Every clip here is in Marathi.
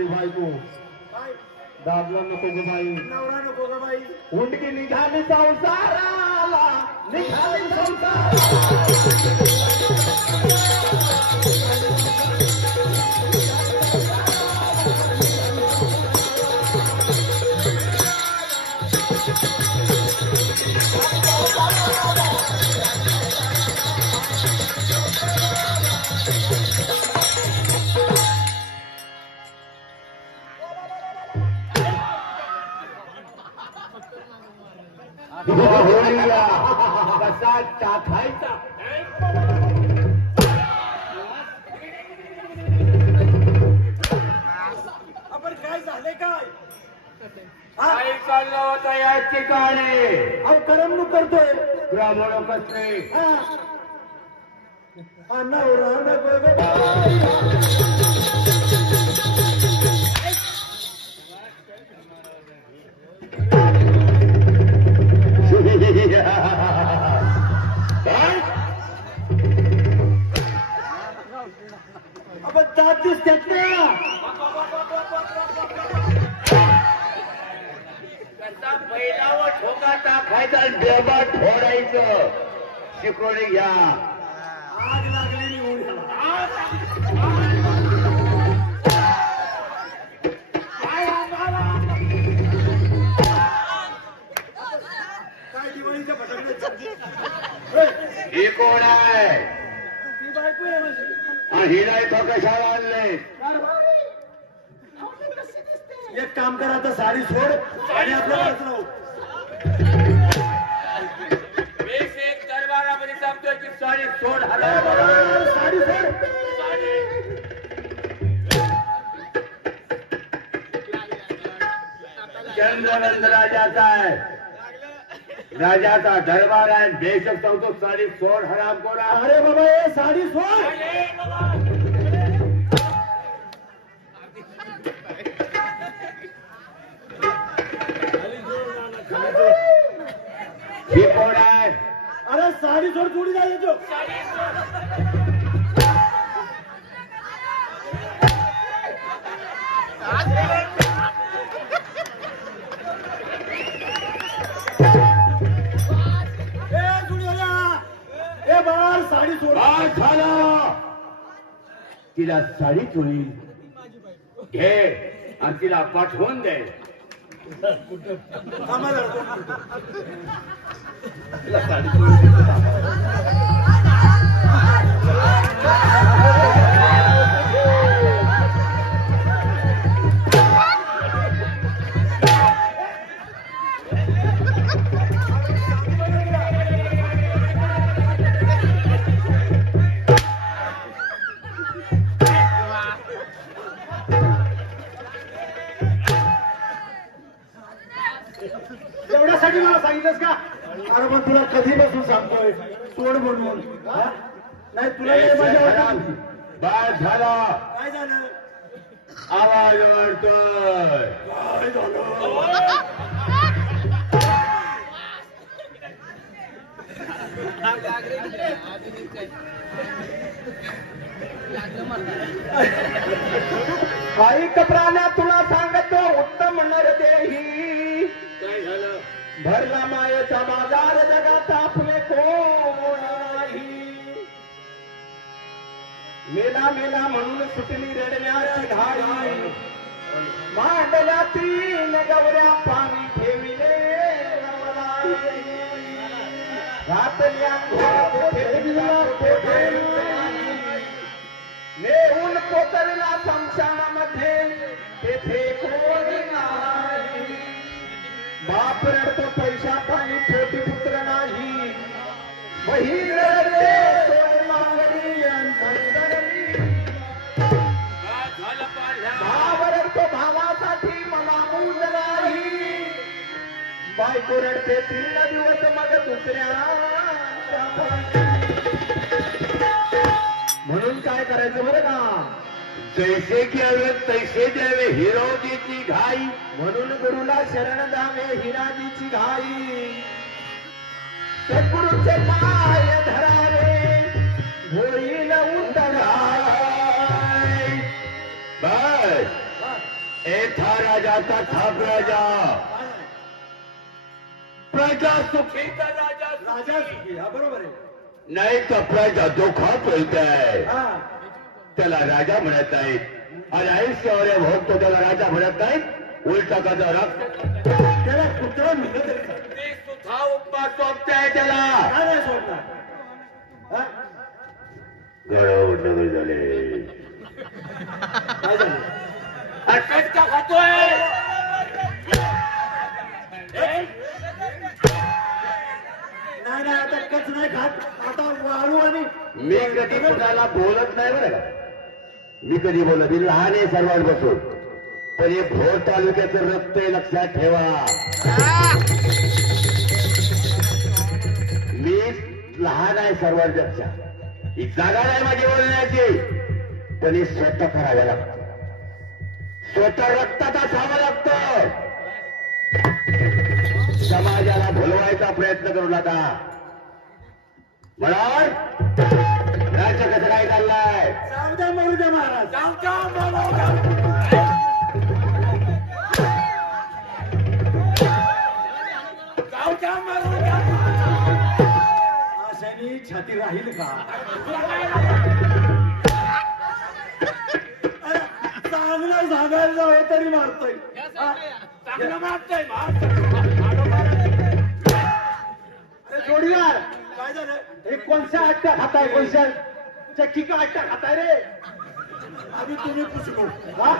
मुरली भाई को दादला नको गो भाई. नवरा नको गो ग बाई उंडकी निघाली संसाराला निघाली संसाराला. टाकायचा फायदा बेबा ठोडायचं शिकवणी घ्या ही? कोण आहे ती बायको आहे हिला इथं कशाला एक काम कर आता साडी सोड आणि राहू। वीस एक दरबारामध्ये सांगतोय की साडी सोड साडी सोड चंद्रनंद राजाचा आहे राजाचा दरबार आहे बेशक सांगतो साडी सोड हराम कोणा अरे बाबा ए साडी सोड! ही कोण आहे? अरे साडी सोड जोडी जाय झालं. तिला साडी चोरी घे आणि तिला पाठवून दे. एवढ्यासाठी काही कपराण्या तुला सांगतो उत्तम नर देही काय झालं? भरला मायेचा बाजार जगात आपले कोण नाही. मेला मेला म्हणून सुटली रडण्याची घाई. मांडल्या तीन गवऱ्या कोतरला पोतरला संसारामध्ये तेथे कोणी नाही. बाप रडतो पैशा पाणी छोटी पुत्र नाही. बहीण रडते सोड मागणी भाव रडतो भावासाठी मला मूज नाही. बायको रडते तीन दिवस मग दुसऱ्या म्हणून काय करायचं बरं का? जैसे घ्यावे तैसे द्यावे हिरोजीची घाई। म्हणून गुरुला शरण द्यावे हिराजीची घाई. सद्गुरूचे पाय धरावे होईल उतराय बस. एथा राजा राजाचा थाप राजा. प्रजा सुखीचा राजा राजा सुखी हा बरोबर आहे. नाही तर प्रजा दुःखात बोलत आहे हा. त्याला राजा म्हणत नाहीत. आणि आयुष्यावर भोगतो त्याला राजा म्हणत नाहीत. उलटा कसा रक्त त्याला कुत्रा. ते सुद्धा त्याला. हा? झाले. काय झालं? अटक का खातोय. एकच नाही खात. आता वाळू आणि मी कधी कुणाला बोलत नाही बरं का. मी कधी बोलत मी लहान आहे सर्वांपासून. पण हे भोर तालुक्याचं रक्त आहे लक्षात ठेवा. मी लहान आहे सर्वांपेक्षा. ही जागा नाही माझी बोलण्याची. पण हे स्वतः करावं लागतं. स्वतः रक्तात असावं लागतं. समाजाला भुलवायचा प्रयत्न करू नका. म्हणून राज्य कसं काय चाललंय? जाऊ द्या मरू द्या महाराज अशाने छाती राहील का? अरे, चांगलं सांगायला तरी मारतोय. हा? अरे, जोडीदार काय झालं? हे कोणत्या आट्या खाताय कोणत्या चक्की का आट्या खाताय रे? आधी तुम्ही पुसलो हा?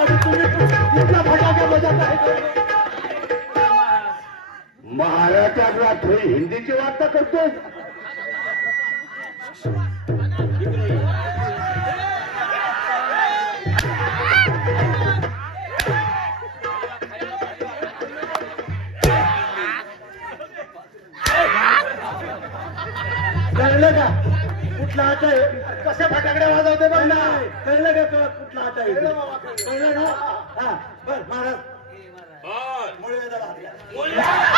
आधी तुम्ही पुसलो इथला फटाका बजावता आहे महाराष्ट्रातला हिंदीची वार्ता करतोय. कुठला आट आहे? कसे फटाकडे वाजवते बघ ना. कळलं का तुला कुठला आट आहे? कळलं ना? हा बर महाराज. मुळे हात.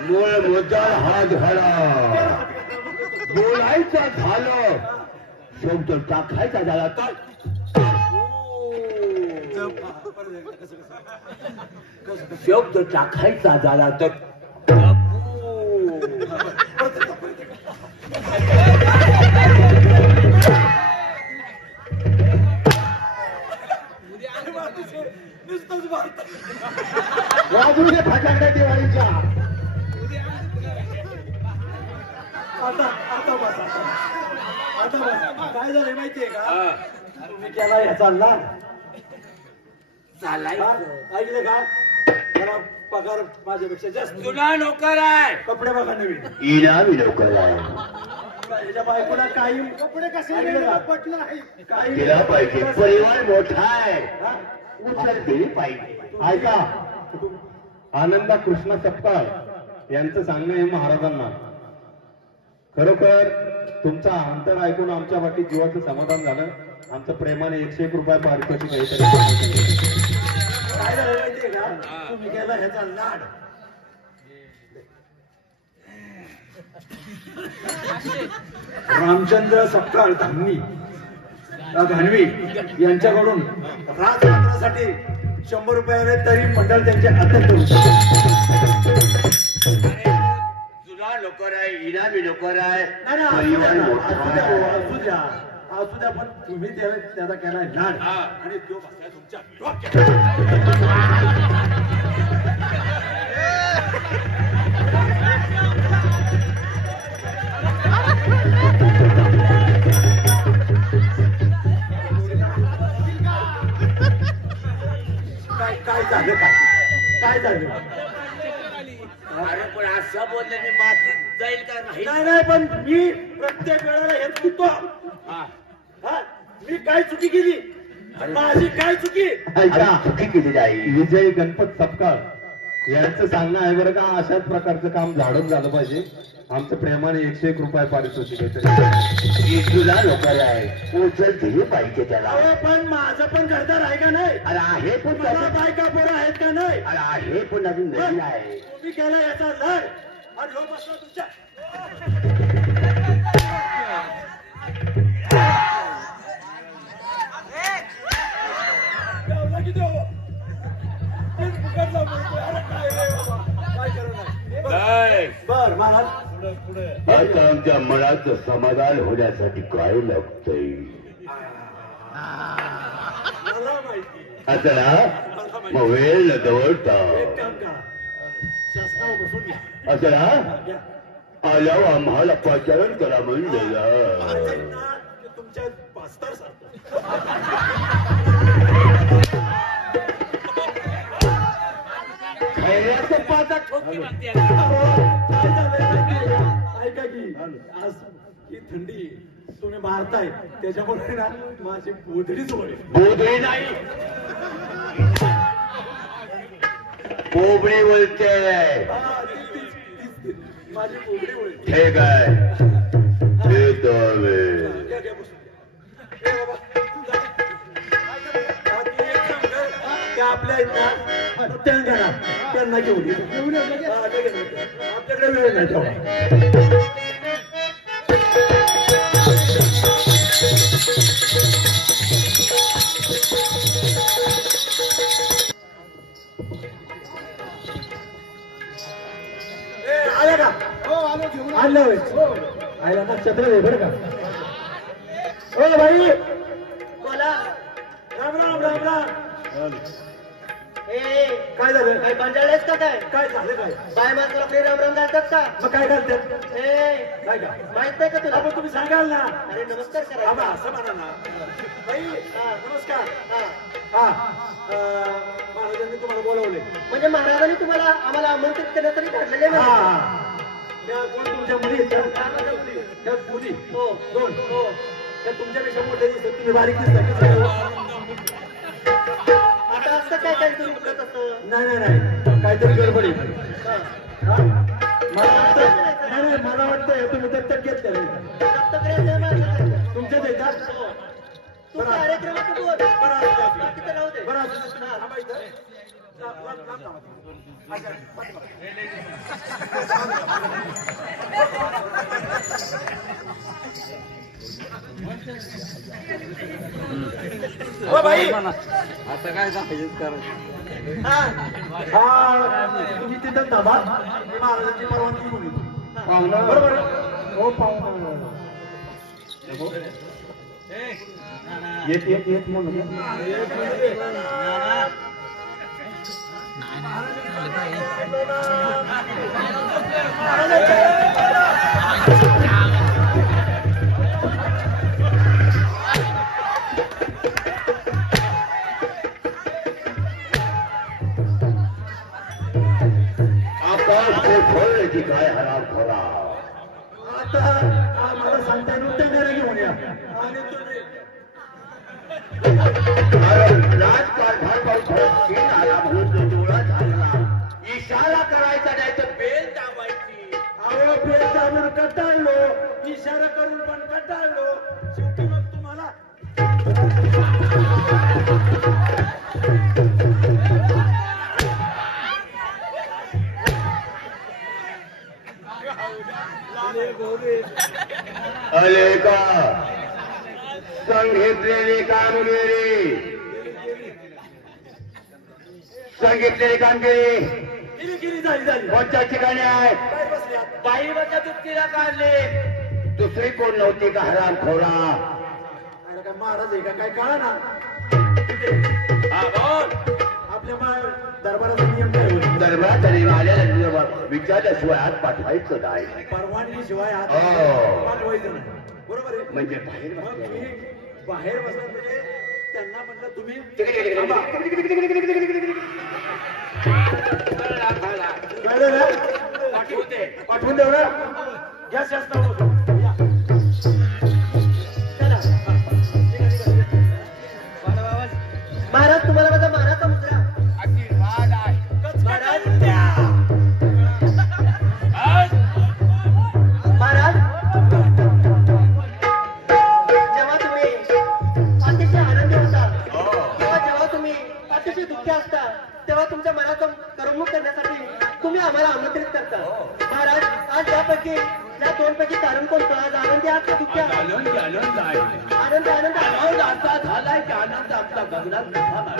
मूळ मुद्दा हात घाला. बोलायचं झालं. शब्द टाकायचा झाला तर. हा, शब्द टाकायचा झाला तर? केला याचा लाड हा? ऐकलं का? मला पगार माझ्यापेक्षा जास्त. तुला नोकर आहे. कपडे बघा नवीन. याच्या बायकोला काही कपडे कसे पटलं नाही काही केला पाहिजे. परिवार मोठा आहे. हा? उचल दिली पाहिजे. ऐका. आनंदा कृष्ण सपकाळ यांचं सांगणं आहे महाराजांना. खरोखर तुमचा अंतर ऐकून आमच्या बाकी जीवाचं समाधान झालं. आमचं प्रेमाने एकशे एक रुपये पारितोषिक आहे तरी काय झालं माहितीये का तुम्ही केला ह्याचा लाड रामचंद्र सपकाळ अ, धानवी यांच्याकडून राजमात्रासाठी शंभर रुपयाने तरी मंडळ त्यांचे अत्यंत तुला नोकर आहे इनामी नोकर आहे. नाही, असू द्या पण तुम्ही त्याला त्याचा केलाय लाड. आणि तो तुमच्या डोक्यात. काय काय झालं काय झालं? पण असं बोलल्याने मातीत जाईल का नाही नाही नाही पण मी प्रत्येक वेळेला हे चुकतो हा. हा? मी काय चुकी केली? माझी काय चुकी? ऐका. चुकी केली जाईल विजय गणपत सपकाळ. यांचं सांगणं आहे बरं का अशाच प्रकारचं काम झाडून झालं पाहिजे. आमचं प्रेमाने एकशे एक रुपये पारितोषिक आहे तरी ही तुला नोकर आहे. उचल दिली पाहिजे त्याला. अहो, पण माझं पण घरदार आहे का नाही? अरे आहे पण मला त्याचं- बायका पोरं आहेत का नाही? अरे आहे पण अजून नवीन आहे. तुम्ही केला याचा लढ. आणि ह्यो बसला तुमच्या. आहे आता आमच्या मनाचं समाधान होण्यासाठी काय लागतंय? आता मग वेळ न दवडता असं आल्यावर आम्हाला पाचारण करा म्हणून तुमच्या पास्तर? ऐका की आज ही थंडी तुम्ही मारताय त्याच्यामुळे ना माझी पोधडीच वळली बोधे नाही बोबडे बोलते हा. माझी ठीक आहे येतो आम्ही. आहेत ना, त्या घरा त्यांना घेऊन. हा. आपल्याकडे वेळ नाही आलं का आणलं. आयला नक्षत्र आहे बरं का ओ भाई काय झालं? काय बंजाळलेस का काय? काय झालं काय? बाय माणसाला आपले राम राम घालतात का? मग काय घालतात ए काय का? माहीत नाही का तुला? आपण तुम्ही सांगाल ना. अरे नमस्कार आबा करा असं म्हणा ना. बाई हा. नमस्कार. हा. हा. अं, महाराजांनी तुम्हाला बोलवले. म्हणजे महाराजांनी तुम्हाला आम्हाला आमंत्रित करण्यासाठी काढलेले हा ना हा. त्या कोण तुमच्या मुली आहेत? त्या? माझ्या मुली. त्या मुली. हो. दोन. हो. त्या तुमच्यापेक्षा मोठ्या दिसतात. तुम्ही बारीक दिसता. आता असं काय असं नाही नाही नाही काहीतरी गडबड आहे? मला वाटतं नाही नाही मला वाटतं तुम्ही दत्तक. तुमच्याच येतात हो. तू कार्यक्रमाचं बोल. बाकीचं राहू दे बरं हो हा हा तुम्ही तिथं थांबा. मी महाराजांची परवानगी घेऊन येतो. पाहुणा. बरोबर? हो पाहुणा. येत येत येत म्हणून. अरे का सांगितलेली कामगिरी. सांगितलेली कामगिरी. कोणत्या ठिकाणी आहे? आता? बाईवरच्या दुपटीला काढले. दुसरी कोण नव्हती का हराम खोरा? महाराज आहे का? काय कळा ना. हा काय तरी विचारल्याशिवाय हात पाठवायचं नाही परवानगी शिवाय हात पाठवायचं नाही बरोबर आहे म्हणजे बाहेर बाहेर बसला म्हणजे त्यांना म्हटलं तुम्ही पाठवून देऊ ना गॅस जास्त होतो यापैकी या दोन पैकी कारण कोणतं आनंदी आहात का दुःखी आहात? आनंद आनंद आहे. आनंद आनंद. आनंद असा झालाय की आनंद आमचा गगनात मोठा.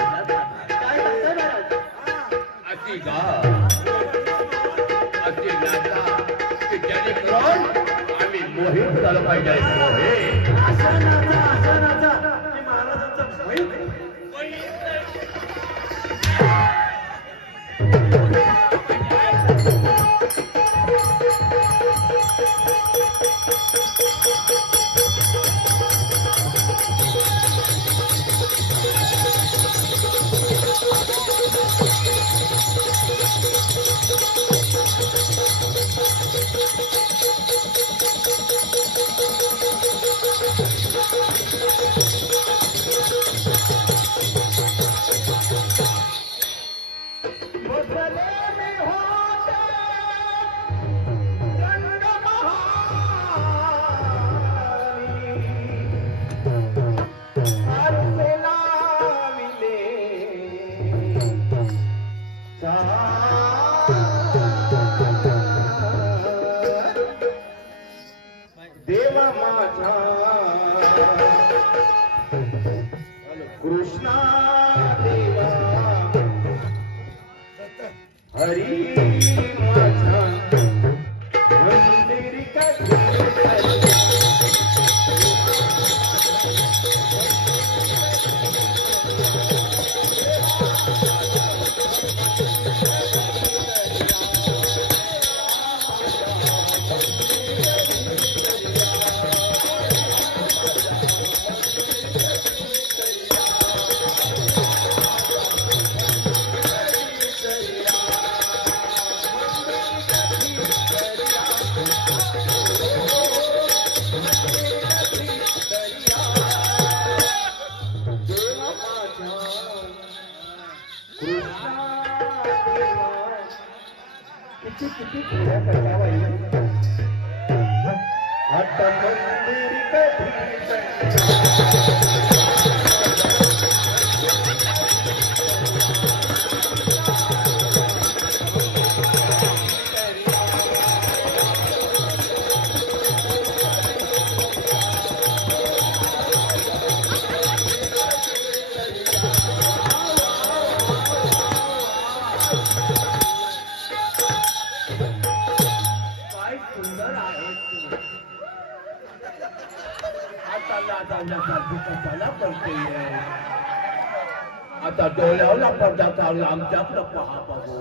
काय सांगताय महाराज? अशी गा अशी नाचा की जेणेकरून आम्ही मोहित झालं पाहिजे. मोहित असा नाचा असा नाचा की महाराजांचं भय कृष्णा देवा. हरी आता लाजाण्यासारखी कशाला करते आता डोळ्याला पडदा काढला आमच्याकडं पहा बघू.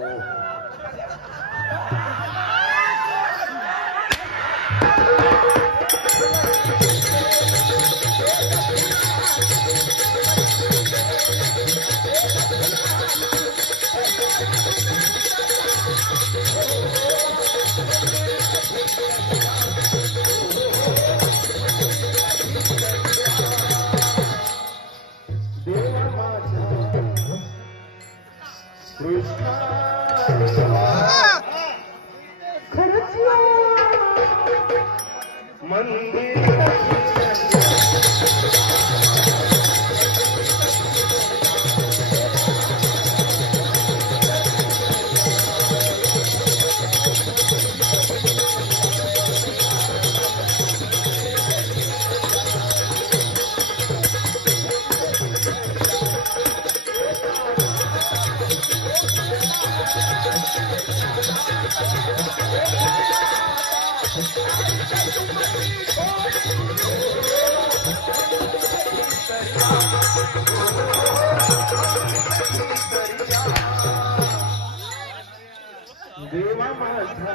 देवा माझा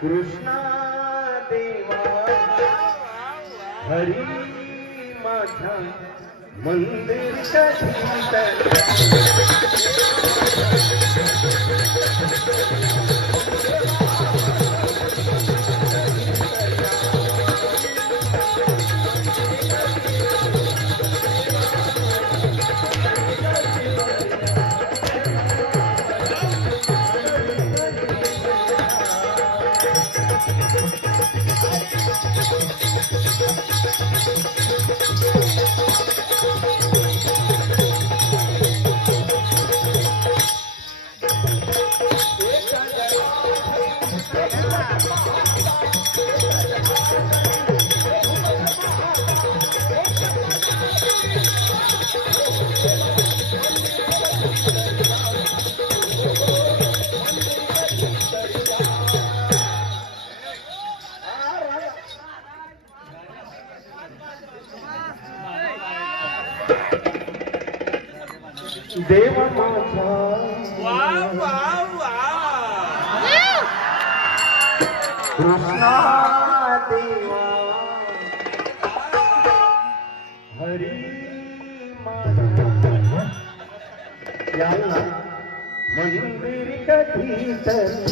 कृष्णा देवा हरी माझा मंदिर देव माझा. कृष्णा देवा. हरी याला मंदिर कधी तर